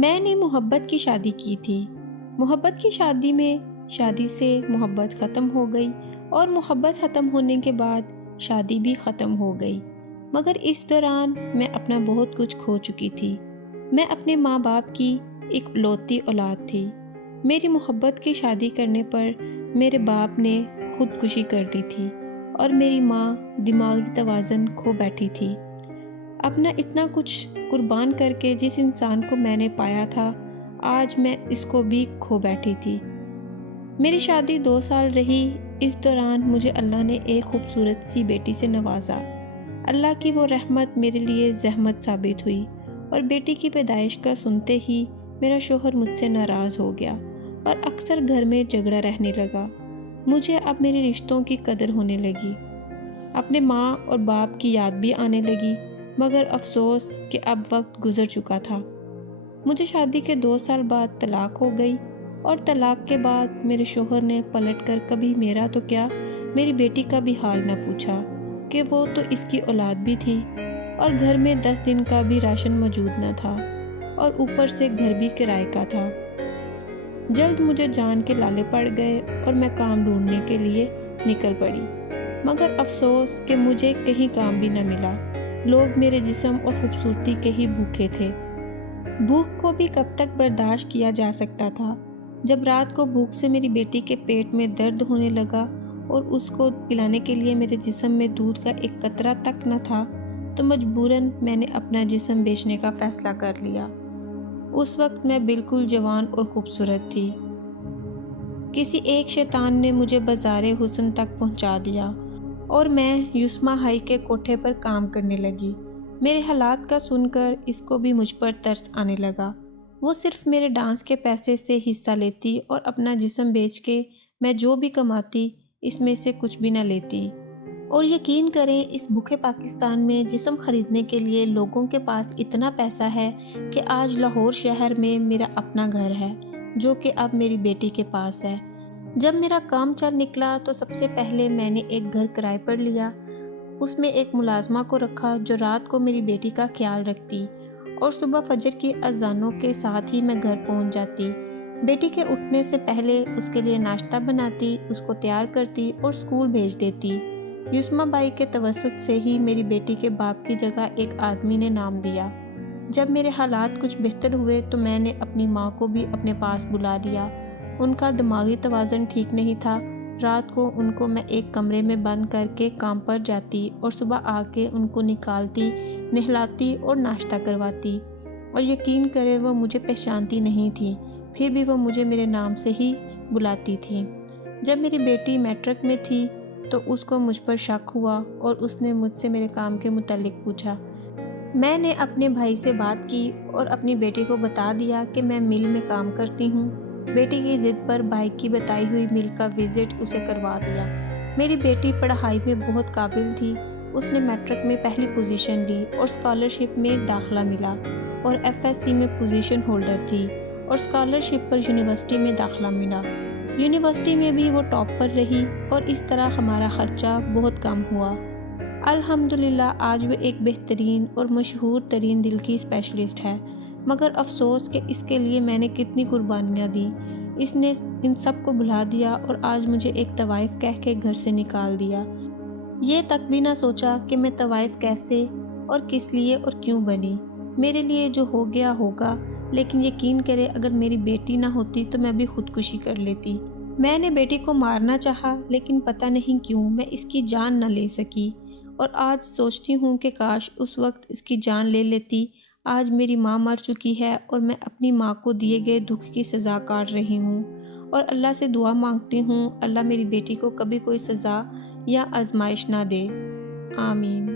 میں نے محبت کی شادی کی تھی۔ محبت کی شادی میں شادی سے محبت ختم ہو گئی اور محبت ختم ہونے کے بعد شادی بھی ختم ہو گئی، مگر اس دوران میں اپنا بہت کچھ کھو چکی تھی۔ میں اپنے ماں باپ کی ایک اکلوتی اولاد تھی۔ میری محبت کی شادی کرنے پر میرے باپ نے خودکشی کر دی تھی اور میری ماں دماغی توازن کھو بیٹھی تھی۔ اپنا اتنا کچھ قربان کر کے جس انسان کو میں نے پایا تھا، آج میں اس کو بھی کھو بیٹھی تھی۔ میری شادی 2 سال رہی۔ اس دوران مجھے اللہ نے ایک خوبصورت سی بیٹی سے نوازا۔ اللہ کی وہ رحمت میرے لیے زحمت ثابت ہوئی، اور بیٹی کی پیدائش کا سنتے ہی میرا شوہر مجھ سے ناراض ہو گیا اور اکثر گھر میں جھگڑا رہنے لگا۔ مجھے اب میرے رشتوں کی قدر ہونے لگی، اپنے ماں اور باپ کی یاد بھی آنے لگی، مگر افسوس کہ اب وقت گزر چکا تھا۔ مجھے شادی کے 2 سال بعد طلاق ہو گئی، اور طلاق کے بعد میرے شوہر نے پلٹ کر کبھی میرا تو کیا، میری بیٹی کا بھی حال نہ پوچھا کہ وہ تو اس کی اولاد بھی تھی، اور گھر میں 10 دن کا بھی راشن موجود نہ تھا، اور اوپر سے گھر بھی کرائے کا تھا۔ جلد مجھے جان کے لالے پڑ گئے اور میں کام ڈھونڈنے کے لیے نکل پڑی، مگر افسوس کہ مجھے کہیں کام بھی نہ ملا۔ لوگ میرے جسم اور خوبصورتی کے ہی بھوکے تھے۔ بھوک کو بھی کب تک برداشت کیا جا سکتا تھا؟ جب رات کو بھوک سے میری بیٹی کے پیٹ میں درد ہونے لگا اور اس کو پلانے کے لیے میرے جسم میں دودھ کا ایک قطرہ تک نہ تھا، تو مجبوراً میں نے اپنا جسم بیچنے کا فیصلہ کر لیا۔ اس وقت میں بالکل جوان اور خوبصورت تھی۔ کسی ایک شیطان نے مجھے بازار حسن تک پہنچا دیا اور میں یسما ہائی کے کوٹھے پر کام کرنے لگی۔ میرے حالات کا سن کر اس کو بھی مجھ پر ترس آنے لگا۔ وہ صرف میرے ڈانس کے پیسے سے حصہ لیتی اور اپنا جسم بیچ کے میں جو بھی کماتی اس میں سے کچھ بھی نہ لیتی۔ اور یقین کریں، اس بھوکے پاکستان میں جسم خریدنے کے لیے لوگوں کے پاس اتنا پیسہ ہے کہ آج لاہور شہر میں میرا اپنا گھر ہے، جو کہ اب میری بیٹی کے پاس ہے۔ جب میرا کام چل نکلا تو سب سے پہلے میں نے ایک گھر کرائے پر لیا۔ اس میں ایک ملازمہ کو رکھا جو رات کو میری بیٹی کا خیال رکھتی، اور صبح فجر کی اذانوں کے ساتھ ہی میں گھر پہنچ جاتی۔ بیٹی کے اٹھنے سے پہلے اس کے لیے ناشتہ بناتی، اس کو تیار کرتی اور اسکول بھیج دیتی۔ یسما بائی کے توسط سے ہی میری بیٹی کے باپ کی جگہ ایک آدمی نے نام دیا۔ جب میرے حالات کچھ بہتر ہوئے تو میں نے اپنی ماں کو بھی اپنے پاس بلا لیا۔ ان کا دماغی توازن ٹھیک نہیں تھا۔ رات کو ان کو میں ایک کمرے میں بند کر کے کام پر جاتی اور صبح آ کے ان کو نکالتی، نہلاتی اور ناشتہ کرواتی، اور یقین کرے وہ مجھے پہچانتی نہیں تھی، پھر بھی وہ مجھے میرے نام سے ہی بلاتی تھی۔ جب میری بیٹی میٹرک میں تھی تو اس کو مجھ پر شک ہوا اور اس نے مجھ سے میرے کام کے متعلق پوچھا۔ میں نے اپنے بھائی سے بات کی اور اپنی بیٹی کو بتا دیا کہ میں مل میں کام کرتی ہوں۔ بیٹی کی ضد پر بھائی کی بتائی ہوئی مل کا وزٹ اسے کروا دیا۔ میری بیٹی پڑھائی میں بہت قابل تھی۔ اس نے میٹرک میں پہلی پوزیشن لی اور اسکالرشپ میں داخلہ ملا، اور ایف ایس سی میں پوزیشن ہولڈر تھی، اور اسکالرشپ پر یونیورسٹی میں داخلہ ملا۔ یونیورسٹی میں بھی وہ ٹاپ پر رہی، اور اس طرح ہمارا خرچہ بہت کم ہوا۔ الحمدللہ آج وہ ایک بہترین اور مشہور ترین دل کی اسپیشلسٹ ہے، مگر افسوس کہ اس کے لیے میں نے کتنی قربانیاں دی۔ اس نے ان سب کو بھلا دیا اور آج مجھے ایک طوائف کہہ کے گھر سے نکال دیا۔ یہ تک بھی نہ سوچا کہ میں طوائف کیسے اور کس لیے اور کیوں بنی۔ میرے لیے جو ہو گیا ہوگا، لیکن یقین کرے اگر میری بیٹی نہ ہوتی تو میں بھی خودکشی کر لیتی۔ میں نے بیٹی کو مارنا چاہا، لیکن پتہ نہیں کیوں میں اس کی جان نہ لے سکی، اور آج سوچتی ہوں کہ کاش اس وقت اس کی جان لے لیتی۔ آج میری ماں مر چکی ہے اور میں اپنی ماں کو دیے گئے دکھ کی سزا کاٹ رہی ہوں، اور اللہ سے دعا مانگتی ہوں اللہ میری بیٹی کو کبھی کوئی سزا یا آزمائش نہ دے۔ آمین۔